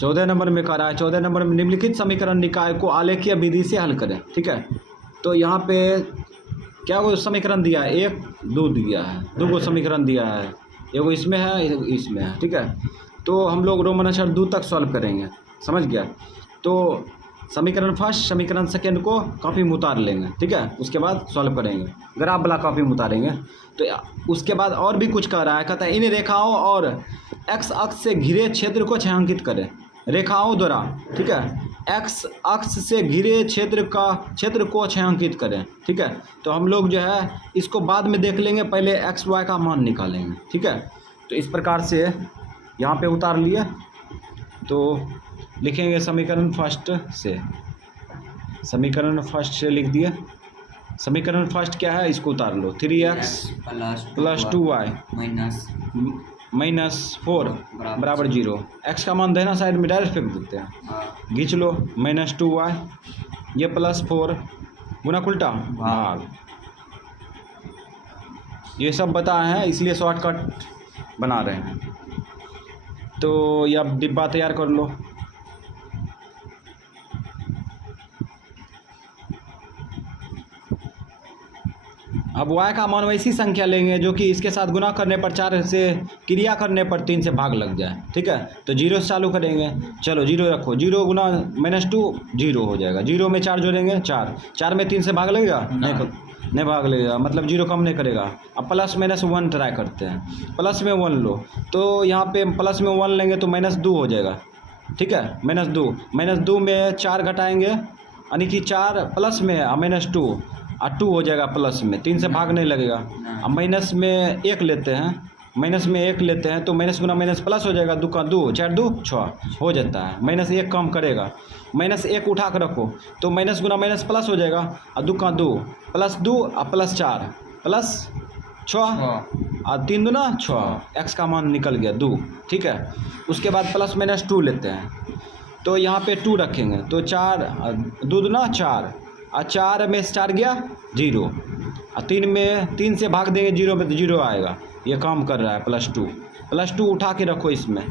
14 number में कह रहा है 14 नंबर में निम्नलिखित समीकरण निकाय को आलेखीय विधि से हल करें। ठीक है, तो यहाँ पे क्या वो समीकरण दिया है, 1 2 दिया है, 2 को समीकरण दिया है, एगो इसमें है एगो इसमें है। ठीक है, तो हम लोग रोमन अक्षर 2 तक सॉल्व करेंगे, समझ गया। तो समीकरण फर्स्ट समीकरण सेकेंड को कॉपी में उतार लेंगे। ठीक है, उसके बाद सॉल्व करेंगे, ग्राफ वाला कॉपी में उतारेंगे। तो उसके बाद और भी कुछ कह रहा है, कहता है इन रेखाओं और एक्स अक्ष से घिरे क्षेत्र को छायांकित करें, रेखाओं द्वारा। ठीक है, एक्स अक्ष से घिरे क्षेत्र को छायांकित करें। ठीक है, तो हम लोग जो है इसको बाद में देख लेंगे, पहले एक्स वाई का मान निकालेंगे। ठीक है, तो इस प्रकार से यहाँ पे उतार लिए, तो लिखेंगे समीकरण फर्स्ट से, समीकरण फर्स्ट से लिख दिए। समीकरण फर्स्ट क्या है, इसको उतार लो, 3x प्लस 2y माइनस 4 बराबर 0। एक्स का मान देना साइड में डायरेक्ट फेंक देते हैं, खींच लो, माइनस 2y, ये प्लस 4 गुना उल्टा भाग। ये सब बताए हैं इसलिए शॉर्टकट बना रहे हैं। तो ये अब डिब्बा तैयार कर लो। अब y का मान वैसी संख्या लेंगे जो कि इसके साथ गुना करने पर 4 से क्रिया करने पर 3 से भाग लग जाए। ठीक है, तो 0 से चालू करेंगे, चलो 0 रखो, 0 गुना -2 0 हो जाएगा, 0 में 4 जोड़ेंगे 4, 4 में 3 से भाग लगेगा नहीं भाग लगेगा, मतलब 0 कम नहीं करेगा। अब प्लस माइनस 1 ट्राई करते हैं, प्लस में 1 लो, तो यहाँ पे प्लस में 1 लेंगे तो -2 हो जाएगा। ठीक है, -2 में 4 घटाएंगे, यानी कि 4 प्लस में -2 और 2 हो जाएगा प्लस में, 3 से भाग नहीं लगेगा। अब माइनस में 1 लेते हैं, तो माइनस गुना माइनस प्लस हो जाएगा, 2 का 2, 4 2 6 हो जाता है, -1 कम करेगा, -1 उठा कर रखो, तो माइनस गुना माइनस प्लस हो जाएगा, और 2 का 2 प्लस 2 और प्लस 4 प्लस 6 और 3 दूना 6, एक्स का मान निकल गया 2। ठीक है, उसके बाद प्लस माइनस 2 लेते हैं, तो यहाँ पे 2 रखेंगे, तो 4 2 दूना 4 और 4 में 4 गया 0, और 3 में 3 से भाग देंगे 0 में तो 0 आएगा, ये काम कर रहा है प्लस 2 उठा के रखो इसमें,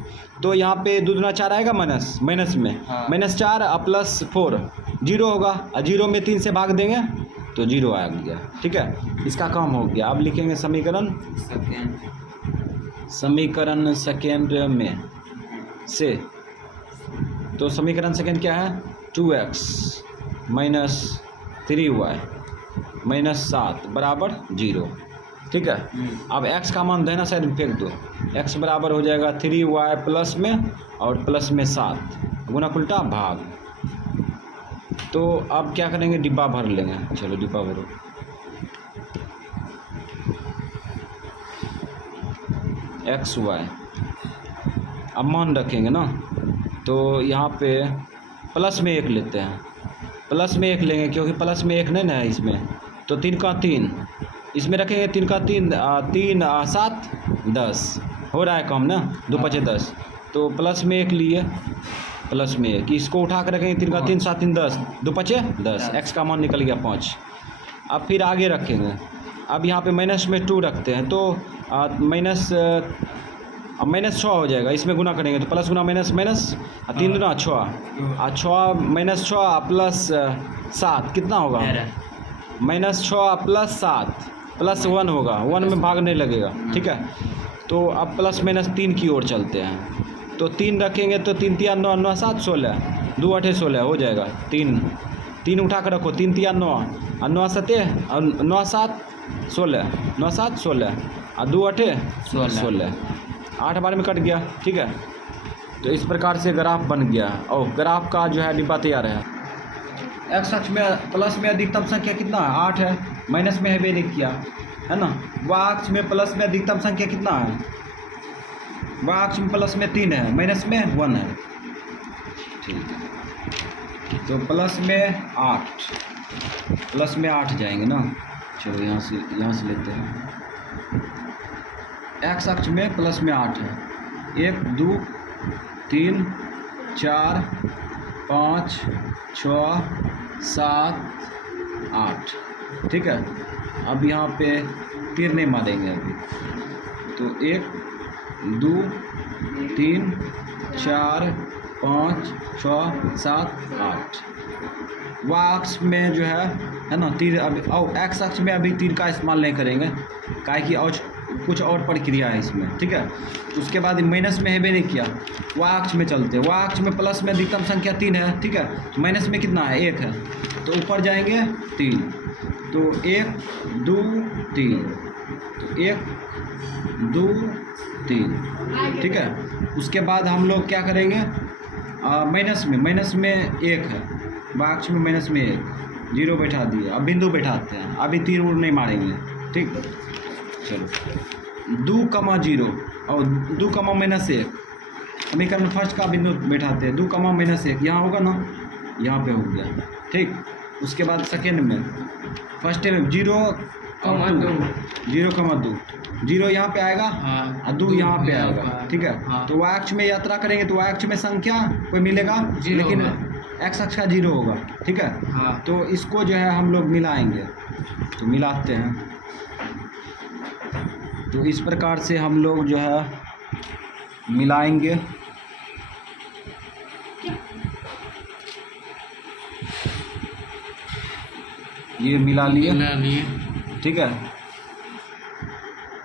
तो यहाँ पे 2 दूना 4 आएगा माइनस में -4 और प्लस 4 0 होगा, और 0 में 3 से भाग देंगे तो 0 आ गया। ठीक है, इसका काम हो गया। अब लिखेंगे समीकरण सेकेंड में से, तो समीकरण सेकेंड क्या है, 2x माइनस 3y माइनस 7 बराबर 0। ठीक है, अब x का मान देना साइड में फेंक दो, x बराबर हो जाएगा 3y प्लस में और प्लस में 7 गुना उल्टा भाग। तो अब क्या करेंगे, डिब्बा भर लेंगे, चलो डिब्बा भरो। xy अब मान रखेंगे ना, तो यहाँ पे प्लस में 1 लेते हैं, प्लस में 1 लेंगे क्योंकि प्लस में 1 नहीं ना है इसमें, तो 3 का 3 इसमें रखेंगे, 3 का 3 3 7 10 हो रहा है कम ना, 2 5 10, तो प्लस में 1 लिए, प्लस में 1 इसको उठा कर रखेंगे, 3 का 3 7 3 10 2 5 10, एक्स का मान निकल गया 5। अब फिर आगे रखेंगे, अब यहाँ पे माइनस में 2 रखते हैं, तो माइनस 6 हो जाएगा, इसमें गुना करेंगे तो प्लस गुना माइनस 3 दूना 6 और 6 माइनस 6 प्लस 7 कितना होगा, -6 प्लस 7 प्लस 1 होगा, 1 में भाग नहीं लगेगा। ठीक है, तो अब प्लस माइनस 3 की ओर चलते हैं, तो 3 रखेंगे, तो 3 3 9 9 7 16 2 8 16 हो जाएगा, 3 उठा कर रखो, 3 3 9 और 9 7 9 7 16 9 7 16 और 2 8 16 8 बार में कट गया। ठीक है, तो इस प्रकार से ग्राफ बन गया, और ग्राफ का जो है डिब्बा तैयार है। एक्स अक्ष में प्लस में अधिकतम संख्या कितना है, 8 है, माइनस में है वे नहीं किया है ना। वाई अक्ष में प्लस में अधिकतम संख्या कितना है, वाई अक्ष में प्लस में 3 है, माइनस में 1 है। ठीक है, तो प्लस में 8 जाएंगे ना, चलो यहाँ से लेते हैं। एक्स अक्ष में प्लस में 8 है, 1 2 3 4 5 6 7 8। ठीक है, अब यहाँ पे तीर नहीं मारेंगे अभी, तो 1 2 3 4 5 6 7 8। वाई अक्ष में जो है ना तीर, अभी और एक्स अक्ष में अभी तीर का इस्तेमाल नहीं करेंगे, काहे कि और कुछ और प्रक्रिया है इसमें, ठीक है। उसके बाद माइनस में है नहीं किया, वाई अक्ष में चलते हैं। वाई अक्ष में प्लस में अधिकतम संख्या 3 है, ठीक है। माइनस में कितना है, 1 है, तो ऊपर जाएंगे 3, तो 1 2 3, तो 1 2 3, ठीक है। उसके बाद हम लोग क्या करेंगे, माइनस में 1 है, वाई अक्ष में माइनस में 1, 0 बैठा दिए। अब बिंदु बैठाते हैं, अभी तीर उड़ नहीं मारेंगे, ठीक। चलो 2,0 और 2,-1 समीकरण फर्स्ट का बिंदु बैठाते हैं। 2,-1 यहाँ होगा ना, यहाँ पे हो गया, ठीक। उसके बाद सेकेंड में, फर्स्ट में 0,2, 0 यहाँ पे आएगा और 2 यहाँ पे आएगा, ठीक है। तो वाई अक्ष में यात्रा करेंगे तो वाई अक्ष में संख्या कोई मिलेगा, लेकिन एक्स अक्ष का 0 होगा, ठीक है। तो इसको जो है हम लोग मिलाएंगे, तो मिलाते हैं। तो इस प्रकार से हम लोग जो है मिलाएंगे, ये मिला लिए, ठीक है।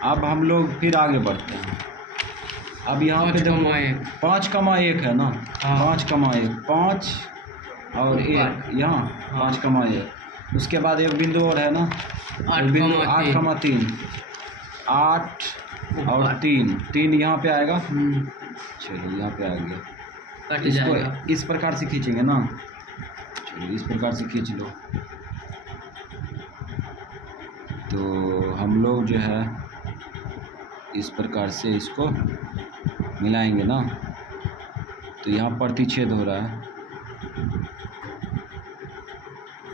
अब हम लोग फिर आगे बढ़ते हैं। अब यहाँ पे देखो 5,1 है ना, 5,1 5 और 1 यहाँ 5,1। उसके बाद एक बिंदु और है ना, बिंदु 8,3, 8 और 3 यहाँ पे आएगा। चलो यहाँ पे आ गया, इसको इस प्रकार से खींचेंगे ना, चलो इस प्रकार से खींच लो। तो हम लोग जो है इस प्रकार से इसको मिलाएंगे ना, तो यहाँ प्रतिच्छेद हो रहा है,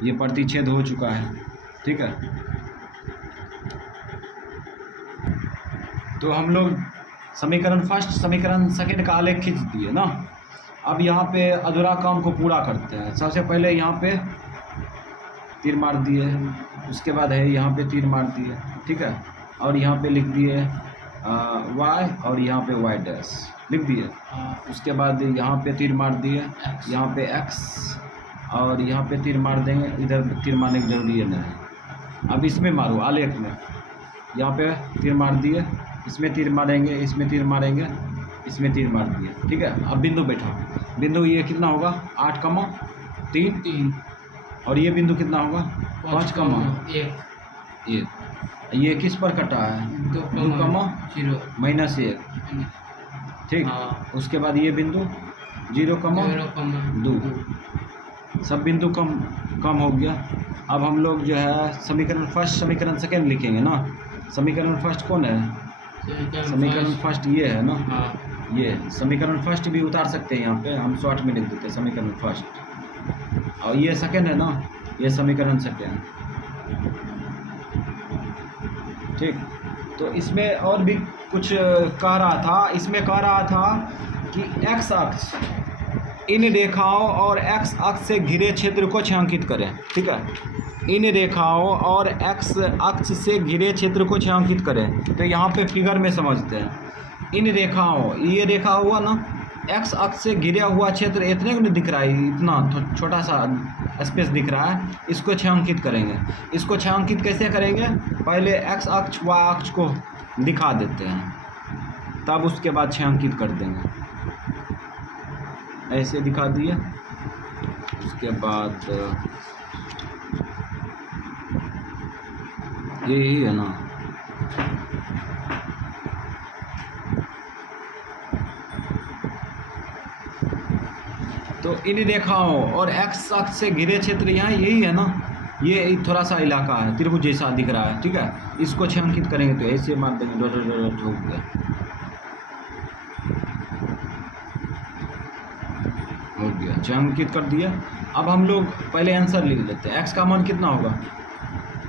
ये प्रतिच्छेद हो चुका है, ठीक है। तो हम लोग समीकरण फर्स्ट समीकरण सेकंड का आलेख खींच दिए ना। अब यहाँ पे अधूरा काम को पूरा करते हैं। सबसे पहले यहाँ पे तीर मार दिए, उसके बाद है यहाँ पे तीर मार दिए, ठीक है। और यहाँ पे लिख दिए y और यहाँ पे y डैश लिख दिए। उसके बाद यहाँ पे तीर मार दिए, यहाँ पे x और यहाँ पे तीर मार देंगे, इधर तीर मारने की जरूरी है नहीं। अब इसमें मारो आलेख में, यहाँ पे तीर मार दिए, इसमें तीर मारेंगे, इसमें तीर मारेंगे, इसमें तीर मार दिए, ठीक है। अब बिंदु बैठा, बिंदु ये कितना होगा 8,3 और ये बिंदु कितना होगा 5,1। ये किस पर कटा है 2,-1, ठीक। उसके बाद ये बिंदु 0,2, सब बिंदु कम हो गया। अब हम लोग जो है समीकरण फर्स्ट समीकरण सेकंड लिखेंगे ना। समीकरण फर्स्ट कौन है, समीकरण फर्स्ट ये है ना, ये समीकरण फर्स्ट भी उतार सकते हैं, यहाँ पे हम शॉर्ट में लिख देते हैं समीकरण फर्स्ट। और ये सेकंड है ना, ये समीकरण सेकंड, ठीक। तो इसमें और भी कुछ कह रहा था, इसमें कह रहा था कि एक्स अक्ष इन रेखाओं और एक्स अक्ष से घिरे क्षेत्र को छायांकित करें, ठीक है। इन रेखाओं और एक्स अक्ष से घिरे क्षेत्र को छायांकित करें। तो यहाँ पे फिगर में समझते हैं। इन रेखाओं, ये रेखा हुआ ना, एक्स अक्ष से घिरा हुआ क्षेत्र इतने को नहीं दिख रहा है, इतना छोटा सा स्पेस दिख रहा है, इसको छायांकित करेंगे। इसको छायांकित कैसे करेंगे, पहले एक्स अक्ष वाई अक्ष को दिखा देते हैं, तब उसके बाद छायांकित कर देंगे। ऐसे दिखा दिए, उसके बाद यही है ना, तो इन रेखाओं और एक्स अक्ष से घिरे क्षेत्र यहाँ यही है ना, ये थोड़ा सा इलाका है, त्रिभुज जैसा दिख रहा है, ठीक है। इसको छायांकित करेंगे तो ऐसे मार देंगे, डॉट डॉट डॉट हो गया, हो गया, छायांकित कर दिया। अब हम लोग पहले आंसर लिख लेते हैं। एक्स का मान कितना होगा,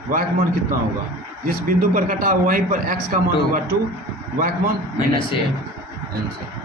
वाई का मान कितना होगा, जिस बिंदु पर कटा वहीं पर एक्स का मान होगा 2, वाई का मान -1 आंसर।